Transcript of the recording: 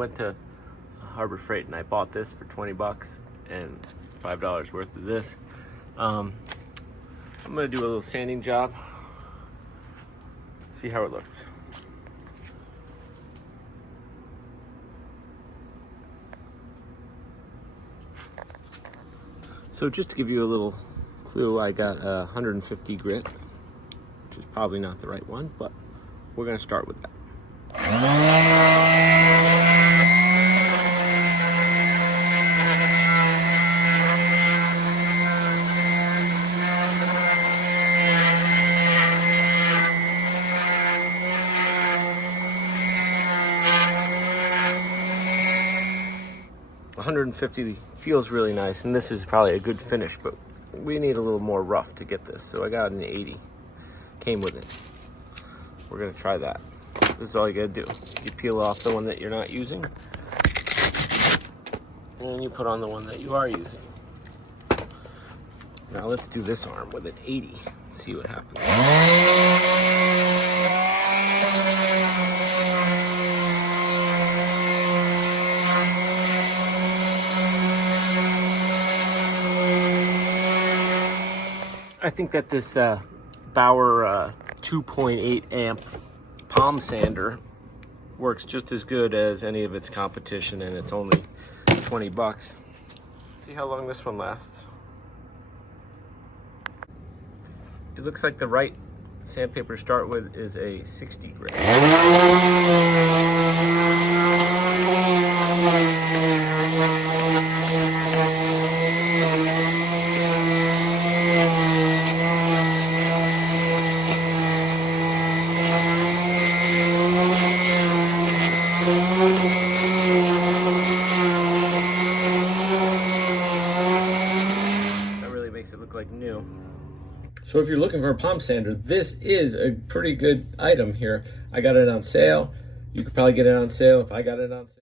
went to Harbor Freight and I bought this for 20 bucks and $5 worth of this. I'm gonna do a little sanding job, see how it looks. So just to give you a little clue, I got a 150 grit, which is probably not the right one, but we're gonna start with that. 150 feels really nice, and this is probably a good finish, but we need a little more rough to get this, so I got an 80. Came with it. We're gonna try that. This is all you gotta do. You peel off the one that you're not using, and then you put on the one that you are using. Now let's do this arm with an 80. See what happens. I think that this Bauer 2.8 amp palm sander works just as good as any of its competition, and it's only 20 bucks. See how long this one lasts. It looks like the right sandpaper to start with is a 60 grit. Makes it look like new. So if you're looking for a palm sander, this is a pretty good item here. I got it on sale. You could probably get it on sale if I got it on sale.